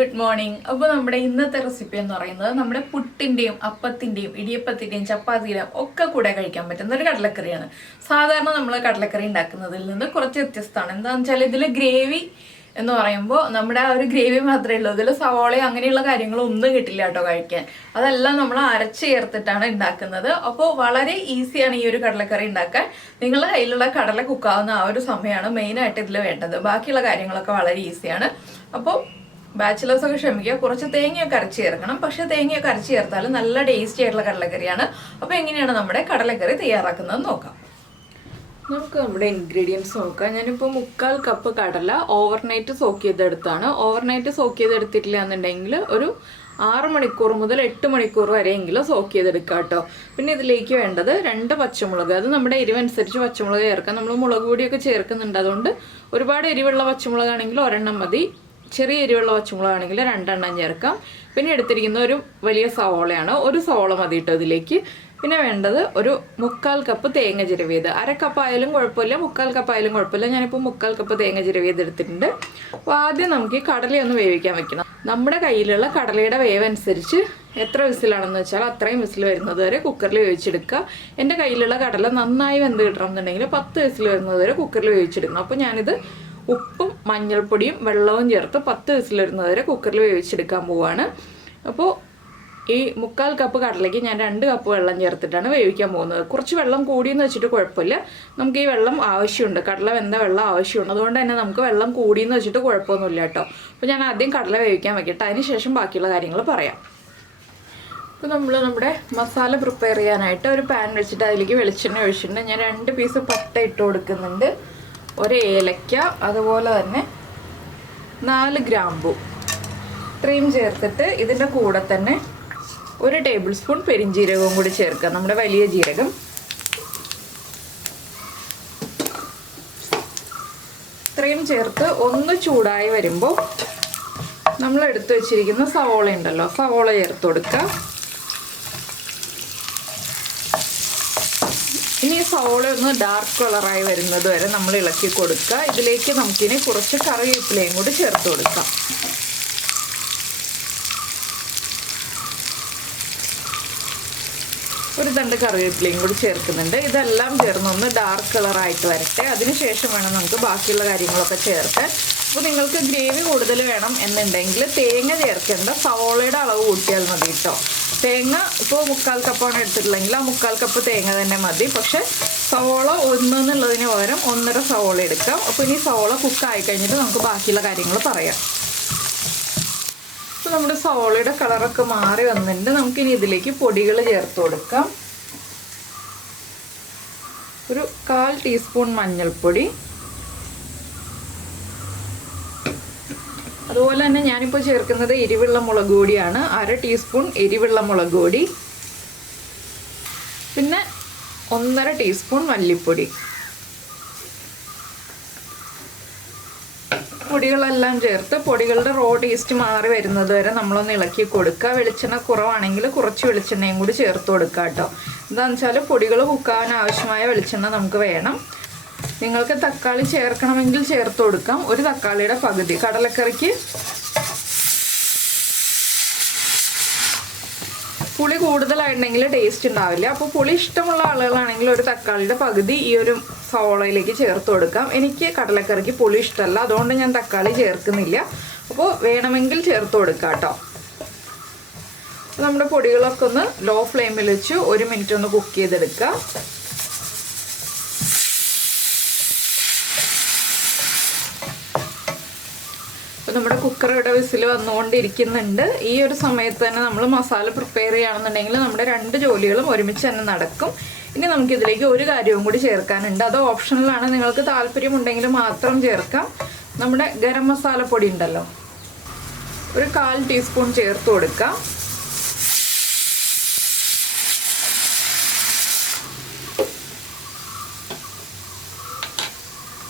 Good morning. അപ്പോൾ നമ്മുടെ ഇന്നത്തെ റെസിപ്പി എന്ന് പറയുന്നത് നമ്മുടെ പുട്ടിന്റെയും അപ്പത്തിന്റെയും ഇടിയപ്പത്തിന്റെയും ചപ്പാത്തിയുടെയും ഒക്കെ കൂടെ കഴിക്കാൻ പറ്റുന്ന ഒരു കടലക്കറിയാണ്. സാധാരണ നമ്മൾ കടലക്കറി ഉണ്ടാക്കുന്നതിൽ നിന്ന് കുറച്ച് വ്യത്യസ്തമാണ്. എന്താണെന്ന് വെച്ചാൽ ഇതിൽ ഗ്രേവി എന്ന് പറയുമ്പോൾ നമ്മുടെ ആ ഒരു ഗ്രേവി മാത്രമേ ഉള്ളൂ. ഇതിൽ സവോളയും അങ്ങനെയുള്ള കാര്യങ്ങളൊന്നും കിട്ടില്ല കേട്ടോ കഴിക്കാൻ. അതെല്ലാം നമ്മൾ അരച്ച് ചേർത്തിട്ടാണ് ഉണ്ടാക്കുന്നത്. അപ്പോൾ വളരെ ഈസിയാണ് ഈ ഒരു കടലക്കറി ഉണ്ടാക്കാൻ. നിങ്ങളുടെ കയ്യിലുള്ള കടല കുക്കാവുന്ന ആ ഒരു സമയമാണ് മെയിനായിട്ട് ഇതിൽ വേണ്ടത്. ബാക്കിയുള്ള കാര്യങ്ങളൊക്കെ വളരെ ഈസിയാണ്. അപ്പോൾ ബാച്ചിലേഴ്സ് ഒക്കെ ക്ഷമിക്കുക, കുറച്ച് തേങ്ങയൊക്കെ അരച്ച് ചേർക്കണം. പക്ഷെ തേങ്ങയൊക്കെ അരച്ച് ചേർത്താൽ നല്ല ടേസ്റ്റി ആയിട്ടുള്ള കടലക്കറിയാണ്. അപ്പോൾ എങ്ങനെയാണ് നമ്മുടെ കടലക്കറി തയ്യാറാക്കുന്നത് നോക്കാം. നമുക്ക് നമ്മുടെ ഇൻഗ്രീഡിയൻസ് നോക്കാം. ഞാനിപ്പോൾ 1/4 കപ്പ് കടല ഓവർനൈറ്റ് സോക്ക് ചെയ്തെടുത്താണ്. ഓവർനൈറ്റ് സോക്ക് ചെയ്തെടുത്തിട്ടില്ല എന്നുണ്ടെങ്കിൽ ഒരു 6 മണിക്കൂർ മുതൽ 8 മണിക്കൂർ വരെയെങ്കിലും സോക്ക് ചെയ്തെടുക്കുക കേട്ടോ. പിന്നെ ഇതിലേക്ക് വേണ്ടത് 2 പച്ചമുളക്. അത് നമ്മുടെ എരിവനുസരിച്ച് പച്ചമുളക് ചേർക്കാം. നമ്മൾ മുളക് പൊടിയൊക്കെ ചേർക്കുന്നുണ്ട്, അതുകൊണ്ട് ഒരുപാട് എരിവുള്ള പച്ചമുളകാണെങ്കിൽ 1 മതി. ചെറിയ എരിവുള്ള പച്ചമുളകാണെങ്കിൽ 2 ചേർക്കാം. പിന്നെ എടുത്തിരിക്കുന്ന ഒരു വലിയ സവോളയാണ്. ഒരു സവോള മതി കേട്ടോ ഇതിലേക്ക്. പിന്നെ വേണ്ടത് ഒരു 1/4 കപ്പ് തേങ്ങ ചിരവിയത്. 1/2 കപ്പ് ആയാലും കുഴപ്പമില്ല, 1/4 കപ്പ് ആയാലും കുഴപ്പമില്ല. ഞാനിപ്പോൾ 1/4 കപ്പ് തേങ്ങ ചിരവിയത് എടുത്തിട്ടുണ്ട്. അപ്പോൾ ആദ്യം നമുക്ക് ഈ കടലയൊന്ന് വേവിക്കാൻ വെക്കണം. നമ്മുടെ കയ്യിലുള്ള കടലയുടെ വേവ് അനുസരിച്ച് എത്ര വിസിലാണെന്ന് വെച്ചാൽ അത്രയും വിസിൽ വരുന്നത് വരെ കുക്കറിൽ വേവിച്ചെടുക്കുക. എൻ്റെ കയ്യിലുള്ള കടല നന്നായി വെന്ത് കിട്ടണം എന്നുണ്ടെങ്കിൽ 10 വിസിൽ വരുന്നത് വരെ കുക്കറിൽ വേവിച്ചെടുക്കണം. അപ്പോൾ ഞാനിത് ഉപ്പും മഞ്ഞൾപ്പൊടിയും വെള്ളവും ചേർത്ത് 10 വിസിൽ വരുന്നത് വരെ കുക്കറിൽ വേവിച്ചെടുക്കാൻ പോവുകയാണ്. അപ്പോൾ ഈ 1/4 കപ്പ് കടലയ്ക്ക് ഞാൻ 2 കപ്പ് വെള്ളം ചേർത്തിട്ടാണ് വേവിക്കാൻ പോകുന്നത്. കുറച്ച് വെള്ളം കൂടിയെന്ന് വെച്ചിട്ട് കുഴപ്പമില്ല, നമുക്ക് ഈ വെള്ളം ആവശ്യമുണ്ട്, കടല വെന്ത വെള്ളം ആവശ്യമുണ്ട്. അതുകൊണ്ട് തന്നെ നമുക്ക് വെള്ളം കൂടിയെന്ന് വെച്ചിട്ട് കുഴപ്പമൊന്നുമില്ല കേട്ടോ. അപ്പോൾ ഞാൻ ആദ്യം കടല വേവിക്കാൻ വെക്കട്ടെ, അതിന് ശേഷം ബാക്കിയുള്ള കാര്യങ്ങൾ പറയാം. അപ്പോൾ നമ്മൾ നമ്മുടെ മസാല പ്രിപ്പയർ ചെയ്യാനായിട്ട് ഒരു പാൻ വെച്ചിട്ട് അതിലേക്ക് വെളിച്ചെണ്ണ ഒഴിച്ചിട്ടുണ്ട്. ഞാൻ 2 പീസ് പട്ട ഇട്ട് കൊടുക്കുന്നുണ്ട്, 1 ഏലക്ക, അതുപോലെ തന്നെ 4 ഗ്രാമ്പു ഇത്രയും ചേർത്തിട്ട് ഇതിൻ്റെ കൂടെ തന്നെ 1 ടേബിൾ സ്പൂൺ പെരിഞ്ജീരകവും കൂടി ചേർക്കുക, നമ്മുടെ വലിയ ജീരകം. ഇത്രയും ചേർത്ത് ഒന്ന് ചൂടായി വരുമ്പോൾ നമ്മൾ എടുത്തു വെച്ചിരിക്കുന്ന സവോള ഉണ്ടല്ലോ, സവോള ചേർത്ത് കൊടുക്കുക. ഇനി സവോള ഒന്ന് ഡാർക്ക് കളറായി വരുന്നത് വരെ നമ്മൾ ഇളക്കി കൊടുക്കുക. ഇതിലേക്ക് നമുക്കിനി കുറച്ച് കറിവേപ്പിലയും കൂടി ചേർത്ത് കൊടുക്കാം. ഒരു 2 കറിവേപ്പിലയും കൂടി ചേർക്കുന്നുണ്ട്. ഇതെല്ലാം ചേർന്നൊന്ന് ഡാർക്ക് കളറായിട്ട് വരട്ടെ. അതിനുശേഷം വേണം നമുക്ക് ബാക്കിയുള്ള കാര്യങ്ങളൊക്കെ ചേർക്കാൻ. അപ്പോൾ നിങ്ങൾക്ക് ഗ്രേവി കൂടുതൽ വേണം എന്നുണ്ടെങ്കിൽ തേങ്ങ ചേർക്കേണ്ട, സവോളയുടെ അളവ് കൂട്ടിയാൽ മതി കേട്ടോ. തേങ്ങ ഇപ്പോൾ 1/4 കപ്പാണ് എടുത്തിട്ടുള്ളെങ്കിൽ ആ 1/4 കപ്പ് തേങ്ങ തന്നെ മതി. പക്ഷേ സവോള 1 എന്നുള്ളതിന് പകരം 1.5 സവോള എടുക്കാം. അപ്പോൾ ഇനി സവോള കുക്കായി കഴിഞ്ഞിട്ട് നമുക്ക് ബാക്കിയുള്ള കാര്യങ്ങൾ പറയാം. അപ്പോൾ നമ്മുടെ സവോളയുടെ കളറൊക്കെ മാറി വന്നിട്ടുണ്ട്. നമുക്കിനി ഇതിലേക്ക് പൊടികൾ ചേർത്ത് കൊടുക്കാം. ഒരു 1/4 ടീസ്പൂൺ മഞ്ഞൾപ്പൊടി, അതുപോലെ തന്നെ ഞാനിപ്പോൾ ചേർക്കുന്നത് എരിവുള്ള മുളക് പൊടിയാണ്, 1/2 ടീസ്പൂൺ എരിവുള്ള മുളക് പൊടി. പിന്നെ 1.5 ടീസ്പൂൺ മല്ലിപ്പൊടി. പൊടികളെല്ലാം ചേർത്ത് പൊടികളുടെ റോ ടേസ്റ്റ് മാറി വരുന്നത് വരെ നമ്മളൊന്ന് ഇളക്കി കൊടുക്കുക. വെളിച്ചെണ്ണ കുറവാണെങ്കിൽ കുറച്ച് വെളിച്ചെണ്ണയും കൂടി ചേർത്ത് കൊടുക്കുക കേട്ടോ. എന്താണെന്ന് വെച്ചാൽ പൊടികൾ കുക്കാവാൻ ആവശ്യമായ വെളിച്ചെണ്ണ നമുക്ക് വേണം. നിങ്ങൾക്ക് തക്കാളി ചേർക്കണമെങ്കിൽ ചേർത്ത് കൊടുക്കാം, 1 തക്കാളിയുടെ പകുതി. കടലക്കറിക്ക് പുളി കൂടുതലായിട്ടുണ്ടെങ്കിൽ ടേസ്റ്റ് ഉണ്ടാവില്ല. അപ്പോൾ പുളി ഇഷ്ടമുള്ള ആളുകളാണെങ്കിൽ 1 തക്കാളിയുടെ പകുതി ഈ ഒരു സവോളയിലേക്ക് ചേർത്ത് കൊടുക്കാം. എനിക്ക് കടലക്കറിക്ക് പുളി ഇഷ്ടമല്ല, അതുകൊണ്ട് ഞാൻ തക്കാളി ചേർക്കുന്നില്ല. അപ്പോൾ വേണമെങ്കിൽ ചേർത്ത് കൊടുക്കാം കേട്ടോ. നമ്മുടെ പൊടികളൊക്കെ ഒന്ന് ലോ ഫ്ലെയിമിൽ വെച്ച് 1 മിനിറ്റ് ഒന്ന് കുക്ക് ചെയ്തെടുക്കുക. നമ്മുടെ കുക്കറുടെ വിസിൽ വന്നുകൊണ്ടിരിക്കുന്നുണ്ട്. ഈ ഒരു സമയത്ത് തന്നെ നമ്മൾ മസാല പ്രിപ്പയർ ചെയ്യുകയാണെന്നുണ്ടെങ്കിൽ നമ്മുടെ 2 ജോലികളും ഒരുമിച്ച് തന്നെ നടക്കും. ഇനി നമുക്കിതിലേക്ക് ഒരു കാര്യവും കൂടി ചേർക്കാനുണ്ട്, അത് ഓപ്ഷണലാണ്, നിങ്ങൾക്ക് താല്പര്യമുണ്ടെങ്കിൽ മാത്രം ചേർക്കാം. നമ്മുടെ ഗരം മസാല പൊടി ഉണ്ടല്ലോ, ഒരു 1/4 ടീസ്പൂൺ ചേർത്ത് കൊടുക്കാം.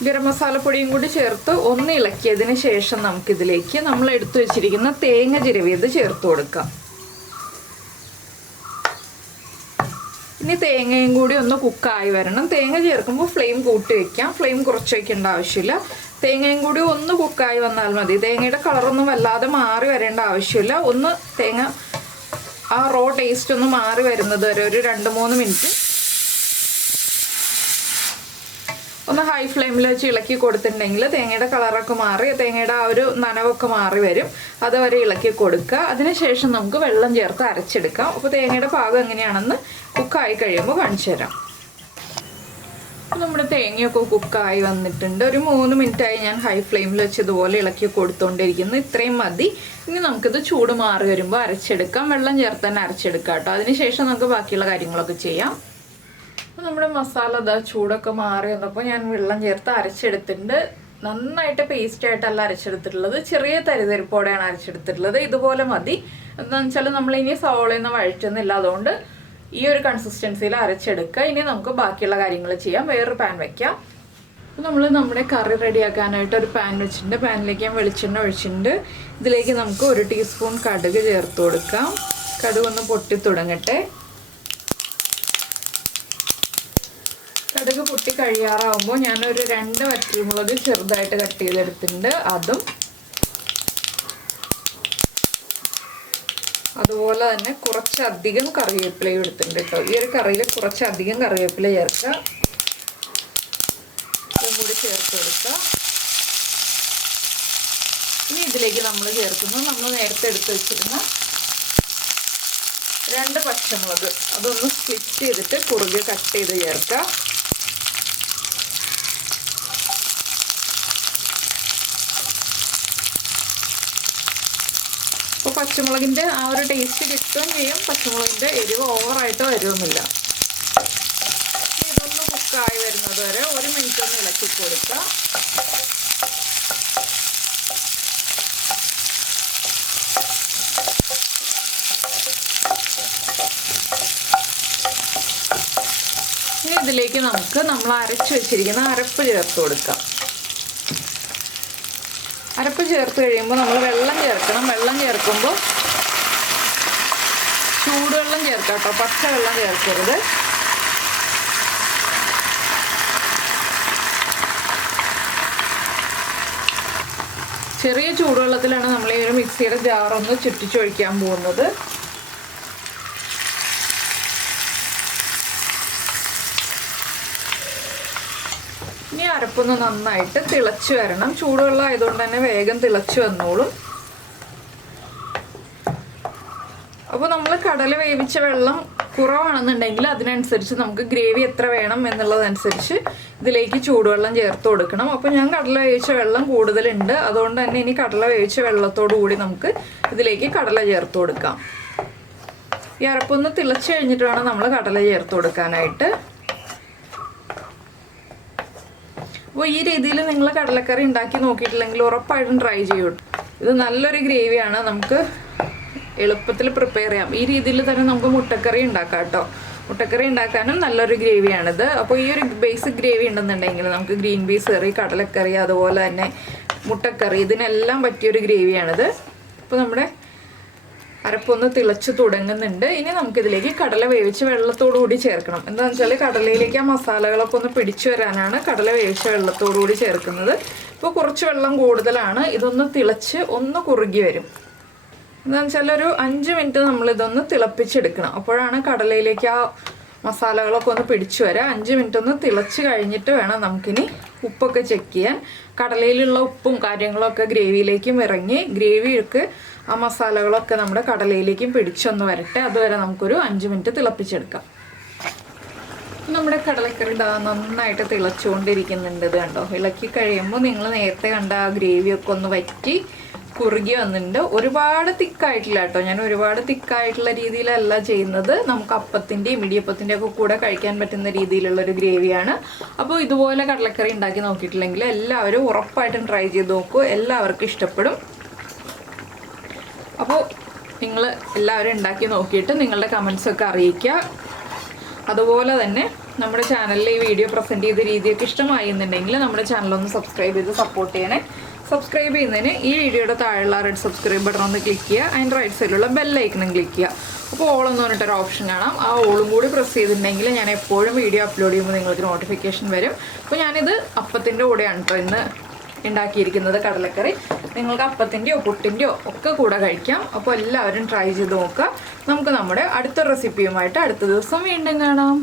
ഗരം മസാലപ്പൊടിയും കൂടി ചേർത്ത് ഒന്ന് ഇളക്കിയതിന് ശേഷം നമുക്കിതിലേക്ക് നമ്മൾ എടുത്തു വെച്ചിരിക്കുന്ന തേങ്ങ ചിരവിയത് ചേർത്ത് കൊടുക്കാം. ഇനി തേങ്ങയും കൂടി ഒന്ന് കുക്കായി വരണം. തേങ്ങ ചേർക്കുമ്പോൾ ഫ്ലെയിം കൂട്ടി വയ്ക്കാം, ഫ്ലെയിം കുറച്ച് വയ്ക്കേണ്ട ആവശ്യമില്ല. തേങ്ങയും കൂടി ഒന്ന് കുക്കായി വന്നാൽ മതി. തേങ്ങയുടെ കളറൊന്നും വല്ലാതെ മാറി വരേണ്ട ആവശ്യമില്ല. ഒന്ന് തേങ്ങ ആ റോ ടേസ്റ്റ് ഒന്ന് മാറി വരുന്നത് വരെ ഒരു 2-3 മിനിറ്റ് ഒന്ന് ഹൈ ഫ്ലെയിമിൽ വെച്ച് ഇളക്കി കൊടുത്തിട്ടുണ്ടെങ്കിൽ തേങ്ങയുടെ കളറൊക്കെ മാറി തേങ്ങയുടെ ആ ഒരു നനവൊക്കെ മാറി വരും. അതുവരെ ഇളക്കി കൊടുക്കുക. അതിനുശേഷം നമുക്ക് വെള്ളം ചേർത്ത് അരച്ചെടുക്കാം. അപ്പോൾ തേങ്ങയുടെ പാകം എങ്ങനെയാണെന്ന് കുക്കായി കഴിയുമ്പോൾ കാണിച്ചു തരാം. നമ്മുടെ തേങ്ങയൊക്കെ കുക്കായി വന്നിട്ടുണ്ട്. ഒരു 3 മിനിറ്റായി ഞാൻ ഹൈ ഫ്ലെയിമിൽ വെച്ച് ഇതുപോലെ ഇളക്കി കൊടുത്തുകൊണ്ടിരിക്കുന്നു. ഇത്രയും മതി. ഇനി നമുക്കിത് ചൂട് മാറി വരുമ്പോൾ അരച്ചെടുക്കാം. വെള്ളം ചേർത്ത് തന്നെ അരച്ചെടുക്കാം കേട്ടോ. അതിനുശേഷം നമുക്ക് ബാക്കിയുള്ള കാര്യങ്ങളൊക്കെ ചെയ്യാം. അപ്പോൾ നമ്മുടെ മസാല ഇതാ ചൂടൊക്കെ മാറി വന്നപ്പോൾ ഞാൻ വെള്ളം ചേർത്ത് അരച്ചെടുത്തിട്ടുണ്ട്. നന്നായിട്ട് പേസ്റ്റായിട്ടല്ല അരച്ചെടുത്തിട്ടുള്ളത്, ചെറിയ തരിതരിപ്പോടെയാണ് അരച്ചെടുത്തിട്ടുള്ളത്. ഇതുപോലെ മതി. എന്താണെന്ന് വെച്ചാൽ നമ്മളിനി സവോളയിൽ നിന്ന് വഴറ്റുന്നില്ല, അതുകൊണ്ട് ഈ ഒരു കൺസിസ്റ്റൻസിയിൽ അരച്ചെടുക്കുക. ഇനി നമുക്ക് ബാക്കിയുള്ള കാര്യങ്ങൾ ചെയ്യാം. വേറൊരു പാൻ വയ്ക്കാം. നമ്മൾ നമ്മുടെ കറി റെഡിയാക്കാനായിട്ട് ഒരു പാൻ വെച്ചിട്ടുണ്ട്. പാനിലേക്ക് ഞാൻ വെളിച്ചെണ്ണ ഒഴിച്ചിട്ടുണ്ട്. ഇതിലേക്ക് നമുക്ക് 1 ടീസ്പൂൺ കടുക് ചേർത്ത് കൊടുക്കാം. കടുക് ഒന്ന് പൊട്ടി തുടങ്ങട്ടെ. കടുക് പൊട്ടി കഴിയാറാവുമ്പോൾ ഞാനൊരു 2 വറ്റൽമുളക് ചെറുതായിട്ട് കട്ട് ചെയ്തെടുത്തിട്ടുണ്ട്. അതുപോലെ തന്നെ കുറച്ചധികം കറിവേപ്പിലയും എടുത്തിട്ടുണ്ട് കേട്ടോ. ഈ ഒരു കറിയിൽ കുറച്ചധികം കറിവേപ്പില ചേർക്കുക. ഇതും കൂടി ചേർത്ത് കൊടുക്കുക. ഇനി ഇതിലേക്ക് നമ്മൾ ചേർക്കുന്നത് നമ്മൾ നേരത്തെ എടുത്ത് വെച്ചിരുന്ന 2 പച്ചമുളക്, അതൊന്ന് സ്പ്ലിറ്റ് ചെയ്തിട്ട് കുറുകെ കട്ട് ചെയ്ത് ചേർക്കുക. അപ്പോൾ പച്ചമുളകിൻ്റെ ആ ഒരു ടേസ്റ്റ് കിട്ടുകയും ചെയ്യും, പച്ചമുളകിൻ്റെ എരിവ് ഓവറായിട്ട് വരുമൊന്നുമില്ല. ഇതൊന്ന് കുക്കായി വരുന്നത് വരെ 1 മിനിറ്റ് ഒന്ന് ഇളക്കി കൊടുക്കുക. ഇനി ഇതിലേക്ക് നമ്മൾ അരച്ച് വെച്ചിരിക്കുന്ന അരപ്പ് ചേർത്ത് കൊടുക്കാം. അരപ്പ് ചേർത്ത് കഴിയുമ്പോൾ നമ്മൾ വെള്ളം ചേർക്കണം. വെള്ളം ചേർക്കുമ്പോൾ ചൂടുവെള്ളം ചേർക്കാം കേട്ടോ, പച്ചവെള്ളം ചേർക്കരുത്. ചെറിയ ചൂടുവെള്ളത്തിലാണ് നമ്മൾ ഈ ഒരു മിക്സിയുടെ ജാറൊന്ന് ചുറ്റിച്ചൊഴിക്കാൻ പോകുന്നത്. ഇനി അരപ്പൊന്ന് നന്നായിട്ട് തിളച്ച് വരണം. ചൂടുവെള്ളം ആയതുകൊണ്ട് തന്നെ വേഗം തിളച്ച് വന്നോളും. അപ്പോൾ നമ്മൾ കടല വേവിച്ച വെള്ളം കുറവാണെന്നുണ്ടെങ്കിൽ അതിനനുസരിച്ച് നമുക്ക് ഗ്രേവി എത്ര വേണം എന്നുള്ളതനുസരിച്ച് ഇതിലേക്ക് ചൂടുവെള്ളം ചേർത്ത് കൊടുക്കണം. അപ്പോൾ ഞാൻ കടല വേവിച്ച വെള്ളം കൂടുതലുണ്ട്, അതുകൊണ്ട് തന്നെ ഇനി കടല വേവിച്ച വെള്ളത്തോടു കൂടി നമുക്ക് ഇതിലേക്ക് കടല ചേർത്ത് കൊടുക്കാം. ഈ അരപ്പൊന്ന് തിളച്ച് കഴിഞ്ഞിട്ട് വേണം നമ്മൾ കടല ചേർത്ത് കൊടുക്കാനായിട്ട്. അപ്പോൾ ഈ രീതിയിൽ നിങ്ങൾ കടലക്കറി ഉണ്ടാക്കി നോക്കിയിട്ടില്ലെങ്കിൽ ഉറപ്പായിട്ടും ട്രൈ ചെയ്യൂ. ഇത് നല്ലൊരു ഗ്രേവിയാണ്, നമുക്ക് എളുപ്പത്തിൽ പ്രിപ്പയർ ചെയ്യാം. ഈ രീതിയിൽ തന്നെ നമുക്ക് മുട്ടക്കറി ഉണ്ടാക്കാം കേട്ടോ. മുട്ടക്കറി ഉണ്ടാക്കാനും നല്ലൊരു ഗ്രേവിയാണിത്. അപ്പോൾ ഈ ഒരു ബേസിക് ഗ്രേവി ഉണ്ടെന്നുണ്ടെങ്കിൽ നമുക്ക് ഗ്രീൻ പീസ് കറി, കടലക്കറി, അതുപോലെ തന്നെ മുട്ടക്കറി, ഇതിനെല്ലാം പറ്റിയൊരു ഗ്രേവിയാണിത്. അപ്പോൾ നമ്മുടെ അരപ്പൊന്ന് തിളച്ച് തുടങ്ങുന്നുണ്ട്. ഇനി നമുക്കിതിലേക്ക് കടല വേവിച്ച് വെള്ളത്തോടു കൂടി ചേർക്കണം. എന്താണെന്ന് വെച്ചാൽ കടലയിലേക്ക് ആ മസാലകളൊക്കെ ഒന്ന് പിടിച്ചു വരാനാണ് കടല വേവിച്ച വെള്ളത്തോടു കൂടി ചേർക്കുന്നത്. ഇപ്പോൾ കുറച്ച് വെള്ളം കൂടുതലാണ്. ഇതൊന്ന് തിളച്ച് ഒന്ന് കുറുകി വരും. എന്താണെന്ന് വെച്ചാൽ ഒരു 5 മിനിറ്റ് നമ്മളിതൊന്ന് തിളപ്പിച്ചെടുക്കണം. അപ്പോഴാണ് കടലയിലേക്ക് ആ മസാലകളൊക്കെ ഒന്ന് പിടിച്ചു വരാം. 5 മിനിറ്റ് ഒന്ന് തിളച്ച് കഴിഞ്ഞിട്ട് വേണം നമുക്കിനി ഉപ്പൊക്കെ ചെക്ക് ചെയ്യാൻ. കടലയിലുള്ള ഉപ്പും കാര്യങ്ങളൊക്കെ ഗ്രേവിയിലേക്കും ഇറങ്ങി ഗ്രേവിയൊക്കെ ആ മസാലകളൊക്കെ നമ്മുടെ കടലയിലേക്കും പിടിച്ചൊന്ന് വരട്ടെ. അതുവരെ നമുക്കൊരു 5 മിനിറ്റ് തിളപ്പിച്ചെടുക്കാം. നമ്മുടെ കടലക്കറി നന്നായിട്ട് തിളച്ചുകൊണ്ടിരിക്കുന്നുണ്ട്. ഇത് കണ്ടോ, ഇളക്കി കഴിയുമ്പോൾ നിങ്ങൾ നേരത്തെ കണ്ട ആ ഗ്രേവിയൊക്കെ ഒന്ന് വറ്റി കുറുകി വന്നിട്ടുണ്ട്. ഒരുപാട് തിക്കായിട്ടില്ല കേട്ടോ. ഞാൻ ഒരുപാട് തിക്കായിട്ടുള്ള രീതിയിലല്ല ചെയ്യുന്നത്. നമുക്ക് അപ്പത്തിൻ്റെയും ഇടിയപ്പത്തിൻ്റെയും ഒക്കെ കൂടെ കഴിക്കാൻ പറ്റുന്ന രീതിയിലുള്ളൊരു ഗ്രേവിയാണ്. അപ്പോൾ ഇതുപോലെ കടലക്കറി ഉണ്ടാക്കി നോക്കിയിട്ടില്ലെങ്കിൽ എല്ലാവരും ഉറപ്പായിട്ടും ട്രൈ ചെയ്ത് നോക്കൂ. എല്ലാവർക്കും ഇഷ്ടപ്പെടും. അപ്പോൾ നിങ്ങൾ എല്ലാവരും ഉണ്ടാക്കി നോക്കിയിട്ട് നിങ്ങളുടെ കമൻസൊക്കെ അറിയിക്കുക. അതുപോലെ തന്നെ നമ്മുടെ ചാനലിൽ ഈ വീഡിയോ പ്രസൻറ്റ് ചെയ്ത രീതിയൊക്കെ ഇഷ്ടമായി എന്നുണ്ടെങ്കിൽ നമ്മുടെ ചാനലൊന്ന് സബ്സ്ക്രൈബ് ചെയ്ത് സപ്പോർട്ട് ചെയ്യണേ. സബ്സ്ക്രൈബ് ചെയ്യുന്നതിന് ഈ വീഡിയോയുടെ താഴെയുള്ള റെഡ് സബ്സ്ക്രൈബ് ബട്ടൺ ഒന്ന് ക്ലിക്ക് ചെയ്യുക. അതിൻ്റെ റൈറ്റ് സൈഡിലുള്ള ബെല്ലൈക്കണും ക്ലിക്ക് ചെയ്യുക. അപ്പോൾ ഓൾ എന്ന് പറഞ്ഞിട്ടൊരു ഓപ്ഷൻ കാണാം. ആ ഓളും കൂടി പ്രസ് ചെയ്തിട്ടുണ്ടെങ്കിൽ ഞാൻ എപ്പോഴും വീഡിയോ അപ്ലോഡ് ചെയ്യുമ്പോൾ നിങ്ങൾക്ക് നോട്ടിഫിക്കേഷൻ വരും. അപ്പോൾ ഞാനിത് അപ്പത്തിൻ്റെ കൂടെയാണ് കേട്ടോ ഇന്ന് ഉണ്ടാക്കിയിരിക്കുന്നത് കടലക്കറി. നിങ്ങൾക്ക് അപ്പത്തിൻ്റെയോ പുട്ടിൻ്റെയോ ഒക്കെ കൂടെ കഴിക്കാം. അപ്പോൾ എല്ലാവരും ട്രൈ ചെയ്ത് നോക്കുക. നമുക്ക് നമ്മുടെ അടുത്ത റെസിപ്പിയുമായിട്ട് അടുത്ത ദിവസം വീണ്ടും കാണാം.